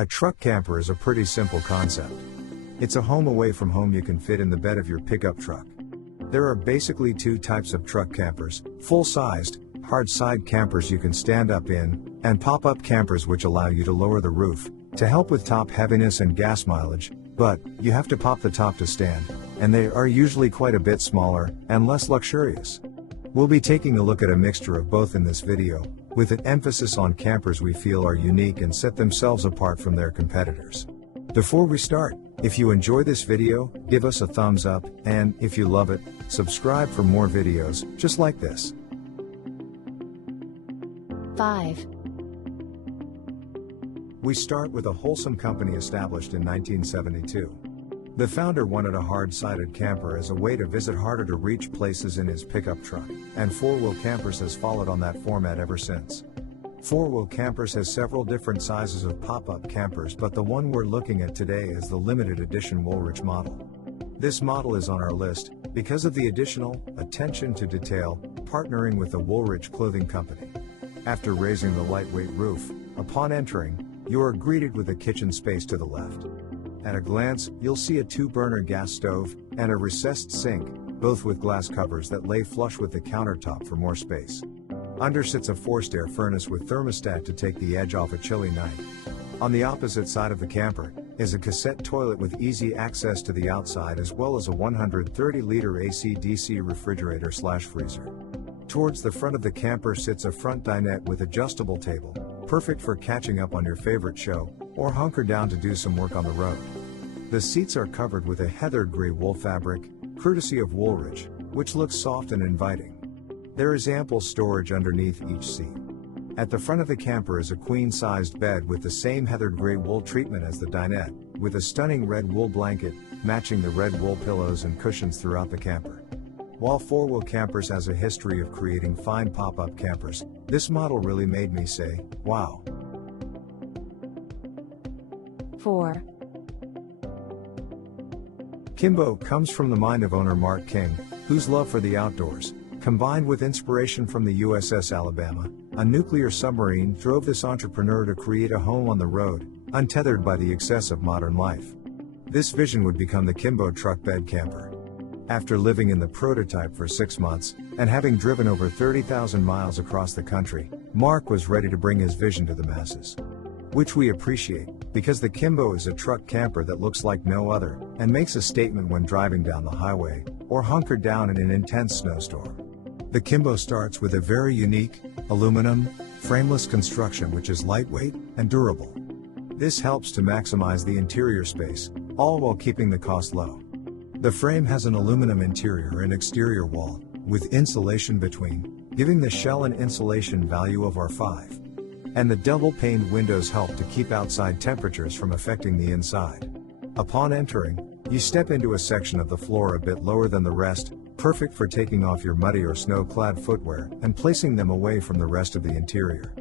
A truck camper is a pretty simple concept. It's a home away from home you can fit in the bed of your pickup truck. There are basically two types of truck campers: full-sized, hard-side campers you can stand up in, and pop-up campers which allow you to lower the roof to help with top heaviness and gas mileage, but you have to pop the top to stand, and they are usually quite a bit smaller and less luxurious. We'll be taking a look at a mixture of both in this video, with an emphasis on campers we feel are unique and set themselves apart from their competitors. Before we start, if you enjoy this video, give us a thumbs up, and if you love it, subscribe for more videos just like this. 5. We start with a wholesome company established in 1972. The founder wanted a hard-sided camper as a way to visit harder to reach places in his pickup truck, and Four-Wheel Campers has followed on that format ever since. Four-Wheel Campers has several different sizes of pop-up campers, but the one we're looking at today is the limited edition Woolrich model. This model is on our list because of the additional attention to detail, partnering with the Woolrich clothing company. After raising the lightweight roof, upon entering, you are greeted with a kitchen space to the left. At a glance, you'll see a 2-burner gas stove and a recessed sink, both with glass covers that lay flush with the countertop for more space. Under sits a forced air furnace with thermostat to take the edge off a chilly night. On the opposite side of the camper is a cassette toilet with easy access to the outside, as well as a 130-liter AC/DC refrigerator/freezer. Towards the front of the camper sits a front dinette with adjustable table, perfect for catching up on your favorite show, or hunker down to do some work on the road. The seats are covered with a heathered gray wool fabric, courtesy of Woolrich, which looks soft and inviting. There is ample storage underneath each seat. At the front of the camper is a queen-sized bed with the same heathered gray wool treatment as the dinette, with a stunning red wool blanket, matching the red wool pillows and cushions throughout the camper. While Four-Wheel Campers has a history of creating fine pop-up campers, this model really made me say, wow. 4. Kimbo comes from the mind of owner Mark King, whose love for the outdoors, combined with inspiration from the USS Alabama, a nuclear submarine, drove this entrepreneur to create a home on the road, untethered by the excess of modern life. This vision would become the Kimbo truck bed camper. After living in the prototype for 6 months, and having driven over 30,000 miles across the country, Mark was ready to bring his vision to the masses. Which we appreciate, because the Kimbo is a truck camper that looks like no other, and makes a statement when driving down the highway, or hunkered down in an intense snowstorm. The Kimbo starts with a very unique, aluminum, frameless construction which is lightweight and durable. This helps to maximize the interior space, all while keeping the cost low. The frame has an aluminum interior and exterior wall, with insulation between, giving the shell and insulation value of R5. And the double-paned windows help to keep outside temperatures from affecting the inside. Upon entering, you step into a section of the floor a bit lower than the rest, perfect for taking off your muddy or snow-clad footwear and placing them away from the rest of the interior.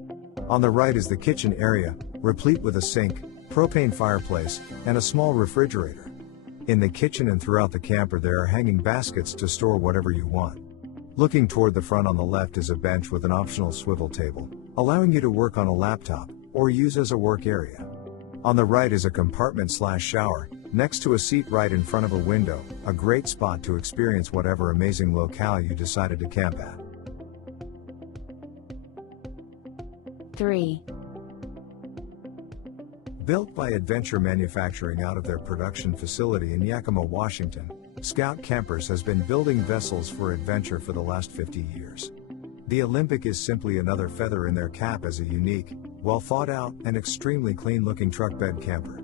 On the right is the kitchen area, replete with a sink, propane fireplace, and a small refrigerator. In the kitchen and throughout the camper there are hanging baskets to store whatever you want. Looking toward the front on the left is a bench with an optional swivel table, allowing you to work on a laptop, or use as a work area. On the right is a compartment/shower, next to a seat right in front of a window, a great spot to experience whatever amazing locale you decided to camp at. 3. Built by Adventure Manufacturing out of their production facility in Yakima, Washington, Scout Campers has been building vessels for adventure for the last 50 years. The Olympic is simply another feather in their cap as a unique, well thought out, and extremely clean looking truck bed camper.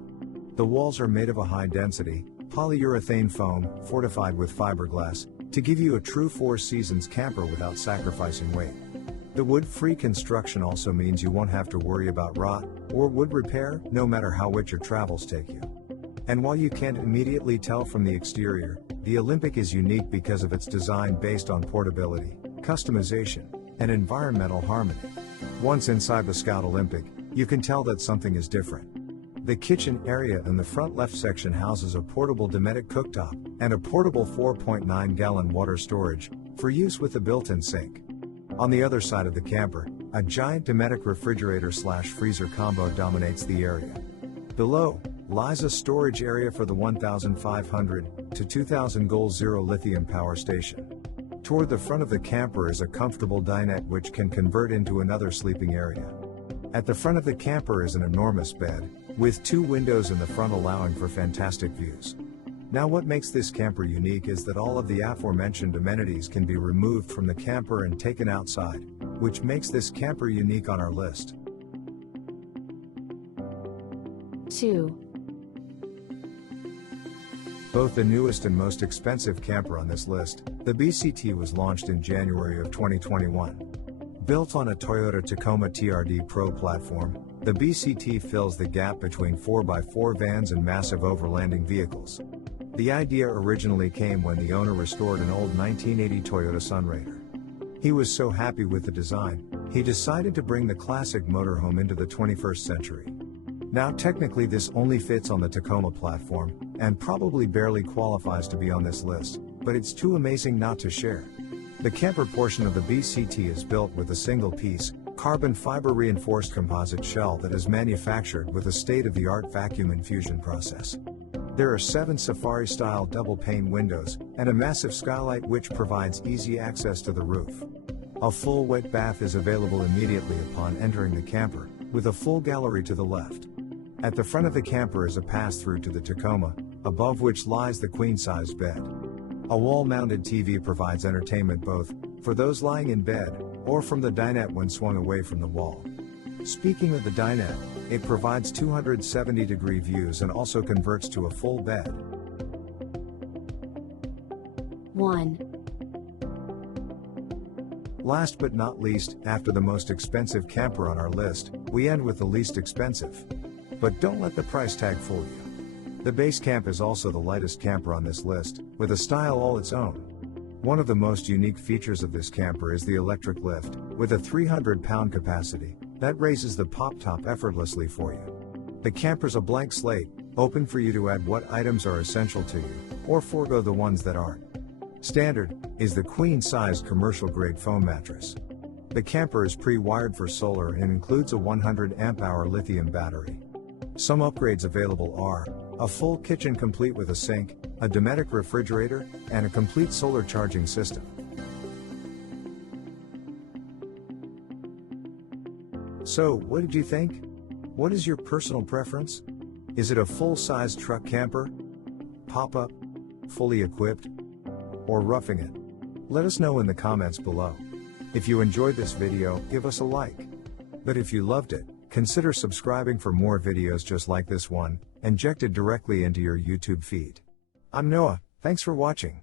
The walls are made of a high density, polyurethane foam, fortified with fiberglass, to give you a true 4 seasons camper without sacrificing weight. The wood-free construction also means you won't have to worry about rot or wood repair, no matter how wet your travels take you. And while you can't immediately tell from the exterior, the Olympic is unique because of its design based on portability, customization, and environmental harmony. Once inside the Scout Olympic, you can tell that something is different. The kitchen area in the front left section houses a portable Dometic cooktop and a portable 4.9-gallon water storage for use with a built-in sink. On the other side of the camper, a giant Dometic refrigerator/freezer combo dominates the area. Below lies a storage area for the 1,500 to 2,000 goal zero lithium power station. Toward the front of the camper is a comfortable dinette which can convert into another sleeping area. At the front of the camper is an enormous bed, with 2 windows in the front allowing for fantastic views. Now what makes this camper unique is that all of the aforementioned amenities can be removed from the camper and taken outside, which makes this camper unique on our list. 2. Both the newest and most expensive camper on this list, the BCT was launched in January of 2021. Built on a Toyota Tacoma TRD Pro platform, the BCT fills the gap between 4x4 vans and massive overlanding vehicles. The idea originally came when the owner restored an old 1980 Toyota Sunraider. He was so happy with the design, he decided to bring the classic motorhome into the 21st century. Now technically this only fits on the Tacoma platform, and probably barely qualifies to be on this list, but it's too amazing not to share. The camper portion of the BCT is built with a single-piece, carbon fiber reinforced composite shell that is manufactured with a state-of-the-art vacuum infusion process. There are 7 safari-style double-pane windows, and a massive skylight which provides easy access to the roof. A full wet bath is available immediately upon entering the camper, with a full gallery to the left. At the front of the camper is a pass-through to the Tacoma, above which lies the queen-size bed. A wall-mounted TV provides entertainment both for those lying in bed or from the dinette when swung away from the wall. Speaking of the dinette, it provides 270-degree views and also converts to a full bed. 1. Last but not least, after the most expensive camper on our list, we end with the least expensive. But don't let the price tag fool you. The base camp is also the lightest camper on this list, with a style all its own. One of the most unique features of this camper is the electric lift, with a 300-pound capacity, that raises the pop top effortlessly for you. The camper's a blank slate, open for you to add what items are essential to you, or forego the ones that aren't. Standard is the queen-sized commercial-grade foam mattress. The camper is pre-wired for solar and includes a 100 amp-hour lithium battery. Some upgrades available are a full kitchen complete with a sink, a Dometic refrigerator, and a complete solar charging system. So, what did you think? What is your personal preference? Is it a full-size truck camper, pop-up, fully equipped, or roughing it? Let us know in the comments below. If you enjoyed this video, give us a like. But if you loved it, consider subscribing for more videos just like this one, injected directly into your YouTube feed. I'm Noah, thanks for watching.